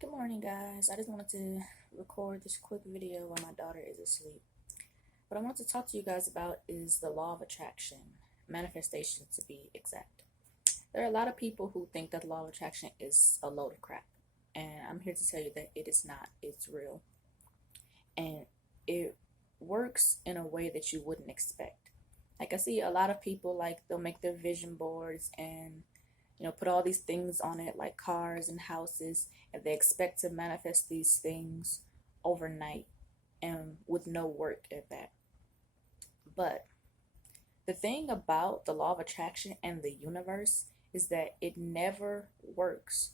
Good morning, guys. I just wanted to record this quick video while my daughter is asleep. What I want to talk to you guys about is the law of attraction, manifestation to be exact. There are a lot of people who think that the law of attraction is a load of crap, and I'm here to tell you that it is not. It's real, and it works in a way that you wouldn't expect. Like I see a lot of people, like they'll make their vision boards and put all these things on it, like cars and houses, and they expect to manifest these things overnight and with no work at that. But the thing about the law of attraction and the universe is that it never works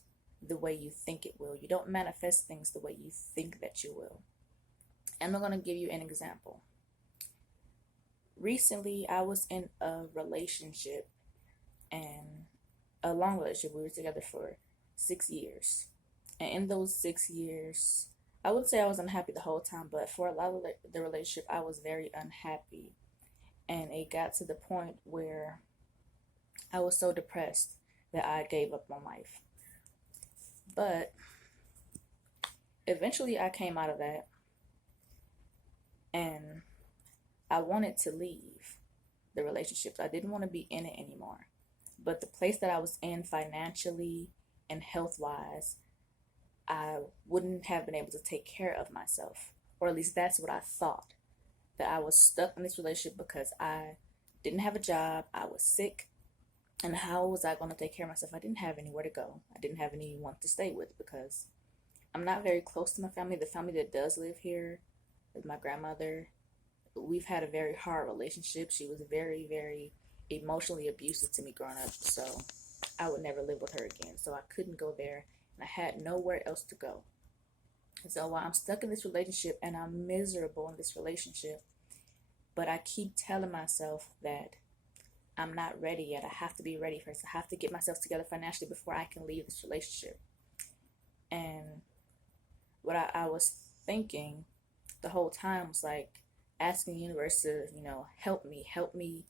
the way you think it will. You don't manifest things the way you think that you will. And I'm going to give you an example. Recently, I was in a relationship, and a long relationship. We were together for 6 years. And in those 6 years, I wouldn't say I was unhappy the whole time, but for a lot of the relationship, I was very unhappy. And it got to the point where I was so depressed that I gave up on life. But eventually, I came out of that and I wanted to leave the relationship. I didn't want to be in it anymore. But the place that I was in financially and health wise, I wouldn't have been able to take care of myself. Or at least that's what I thought. That I was stuck in this relationship because I didn't have a job, I was sick, and how was I going to take care of myself? I didn't have anywhere to go. I didn't have anyone to stay with because I'm not very close to my family. The family that does live here is my grandmother. We've had a very hard relationship. She was very, very emotionally abusive to me growing up, so I would never live with her again. So I couldn't go there, and I had nowhere else to go. And so while I'm stuck in this relationship and I'm miserable in this relationship, but I keep telling myself that I'm not ready yet. I have to be ready first. I have to get myself together financially before I can leave this relationship. And what I was thinking the whole time was like asking the universe to, help me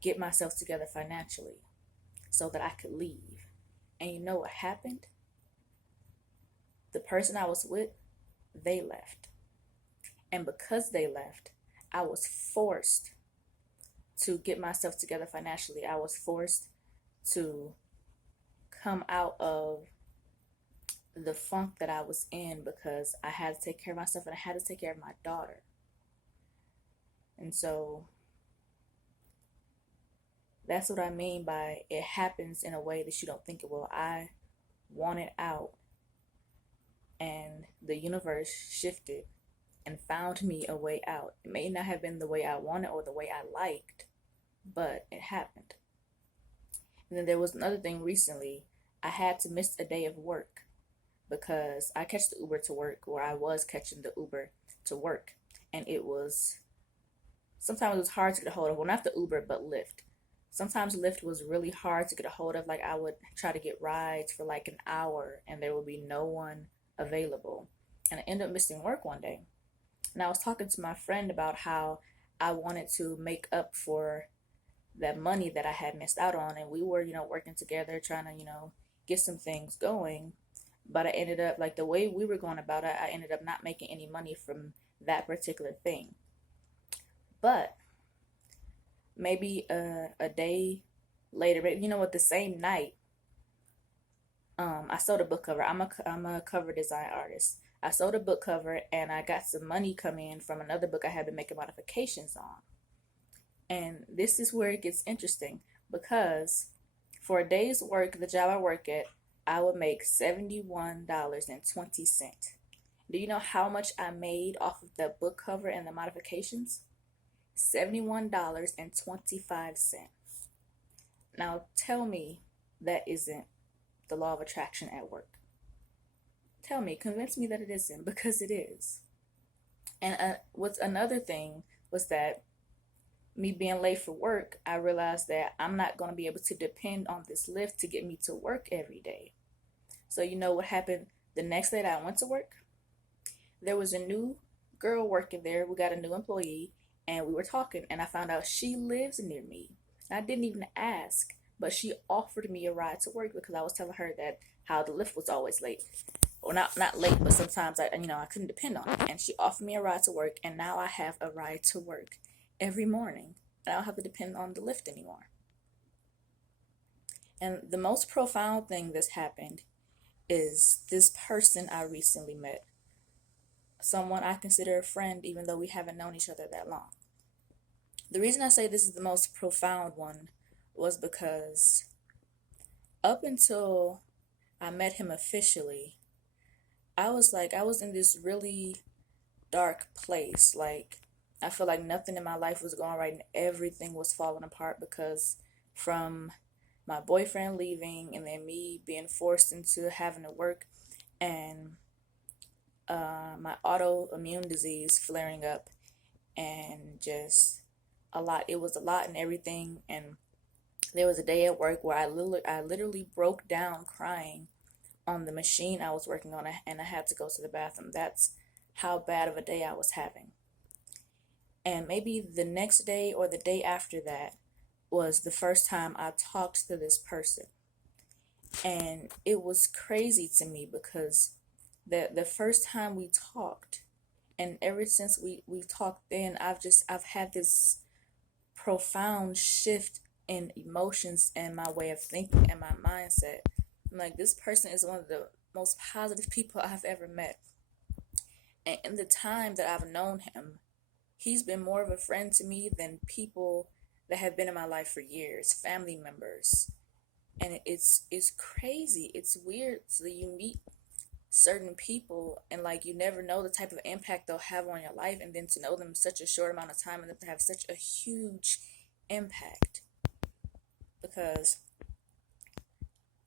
get myself together financially so that I could leave. And you know what happened? The person I was with, they left. And because they left, I was forced to get myself together financially. I was forced to come out of the funk that I was in because I had to take care of myself and I had to take care of my daughter. And so that's what I mean by it happens in a way that you don't think it will. I wanted out, and the universe shifted and found me a way out. It may not have been the way I wanted or the way I liked, but it happened. And then there was another thing recently. I had to miss a day of work because I catch the Uber to work, or I was catching the Uber to work, and sometimes it was hard to get a hold of. Well, not the Uber, but Lyft. Sometimes Lyft was really hard to get a hold of. Like I would try to get rides for like an hour and there would be no one available. And I ended up missing work one day. And I was talking to my friend about how I wanted to make up for that money that I had missed out on. And we were, working together trying to, get some things going. But I ended up, like the way we were going about it, I ended up not making any money from that particular thing. But maybe a day later, but the same night, I sold a book cover. I'm a cover design artist. I sold a book cover and I got some money come in from another book I had been making modifications on. And this is where it gets interesting because for a day's work, the job I work at, I would make $71.20. Do you know how much I made off of the book cover and the modifications? $71.25. Now tell me that isn't the law of attraction at work. Tell me, convince me that it isn't, because it is. And what's another thing was that me being late for work, I realized that I'm not going to be able to depend on this Lyft to get me to work every day. So you know what happened the next day that I went to work? There was a new girl working there. We got a new employee and we were talking and I found out she lives near me. I didn't even ask, but she offered me a ride to work because I was telling her that how the Lyft was always late. or not late, but sometimes I couldn't depend on it. And she offered me a ride to work, and now I have a ride to work every morning. I don't have to depend on the Lyft anymore. And the most profound thing that's happened is this person I recently met, someone I consider a friend, even though we haven't known each other that long. The reason I say this is the most profound one was because up until I met him officially, I was in this really dark place. Like, I feel like nothing in my life was going right and everything was falling apart because from my boyfriend leaving and then me being forced into having to work and my autoimmune disease flaring up and just a lot. It was a lot and everything. And there was a day at work where I literally broke down crying on the machine I was working on, and I had to go to the bathroom. That's how bad of a day I was having. And maybe the next day or the day after that was the first time I talked to this person. And it was crazy to me because the first time we talked, and ever since we talked then, I've had this profound shift in emotions and my way of thinking and my mindset. I'm like, this person is one of the most positive people I've ever met. And in the time that I've known him, he's been more of a friend to me than people that have been in my life for years, family members. And it's crazy. It's weird. So you meet certain people and like you never know the type of impact they'll have on your life, and then to know them such a short amount of time and then to have such a huge impact. Because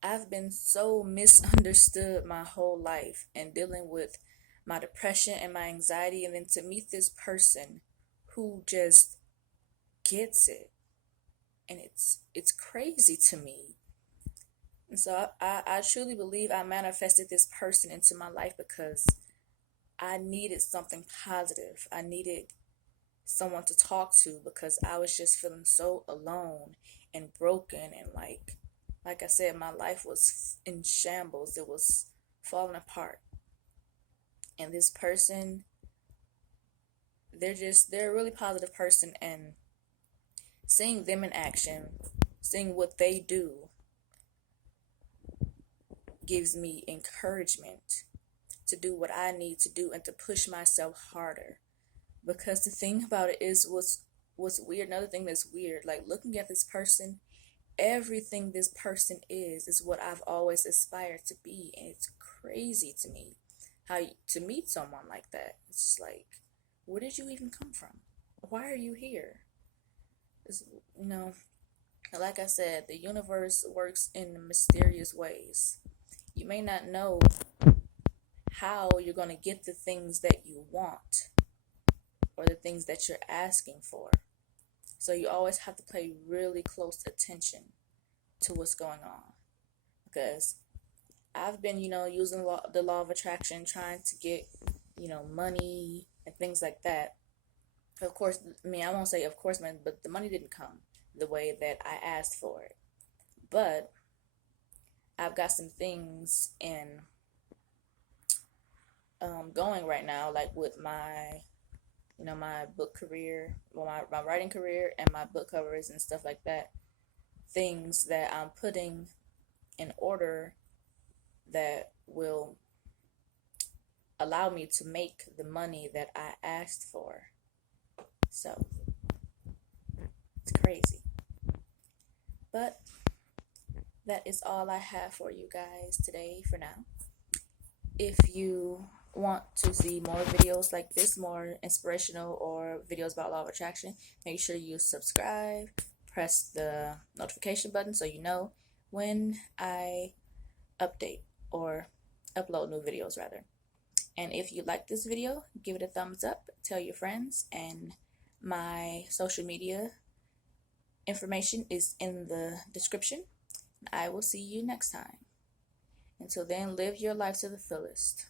I've been so misunderstood my whole life and dealing with my depression and my anxiety, and then to meet this person who just gets it, and it's crazy to me. And so I truly believe I manifested this person into my life because I needed something positive. I needed someone to talk to because I was just feeling so alone and broken, and like I said, my life was in shambles. It was falling apart. And this person, they're a really positive person, and seeing them in action, seeing what they do gives me encouragement to do what I need to do and to push myself harder. Because the thing about it is what's weird, another thing that's weird, like looking at this person, everything this person is what I've always aspired to be. And it's crazy to me to meet someone like that. It's like, where did you even come from? Why are you here? It's, like I said, the universe works in mysterious ways. You may not know how you're going to get the things that you want or the things that you're asking for. So you always have to pay really close attention to what's going on. Because I've been, using the law of attraction, trying to get, money and things like that. Of course, I won't say of course, man, but the money didn't come the way that I asked for it. But I've got some things in going right now, like with my my book career, well, my writing career and my book covers and stuff like that. Things that I'm putting in order that will allow me to make the money that I asked for. So it's crazy. But that is all I have for you guys today for now. If you want to see more videos like this, more inspirational or videos about law of attraction, make sure you subscribe, press the notification button so you know when I update or upload new videos rather. And if you like this video, give it a thumbs up, tell your friends, and my social media information is in the description. I will see you next time. Until then, live your life to the fullest.